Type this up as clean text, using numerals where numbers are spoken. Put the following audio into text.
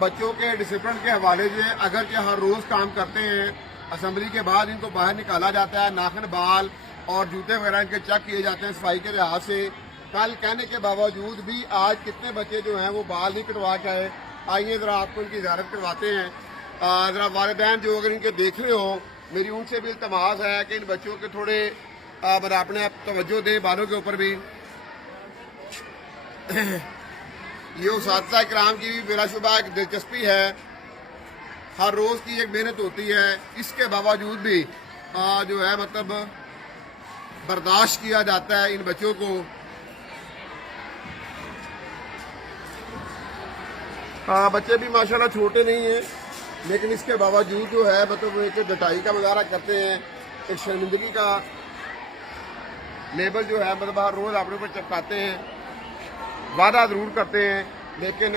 बच्चों के डिसिप्लिन के हवाले से अगर जो हर रोज काम करते हैं, असेंबली के बाद इनको बाहर निकाला जाता है, नाखून बाल और जूते वगैरह इनके चेक किए जाते हैं सफाई के लिहाज से। कल कहने के बावजूद भी आज कितने बच्चे जो हैं वो बाल नहीं कटवा के आए। आइए जरा आपको इनकी ज़ियारत करवाते हैं। जरा वालिदैन जो अगर इनके देख रहे हो, मेरी उनसे भी इल्तमास है कि इन बच्चों के थोड़े अपने तवज्जो दें बालों के ऊपर भी। ये उस्ताद इकराम की भी बिलाशुबा एक दिलचस्पी है, हर रोज की एक मेहनत होती है, इसके बावजूद भी जो है मतलब बर्दाश्त किया जाता है इन बच्चों को। बच्चे भी माशाल्लाह छोटे नहीं हैं, लेकिन इसके बावजूद जो है मतलब एक डटाई का मुजाहरा करते हैं, एक शर्मिंदगी का लेबल जो है मतलब हर रोज अपने ऊपर चिपकाते हैं। वादा जरूर करते हैं लेकिन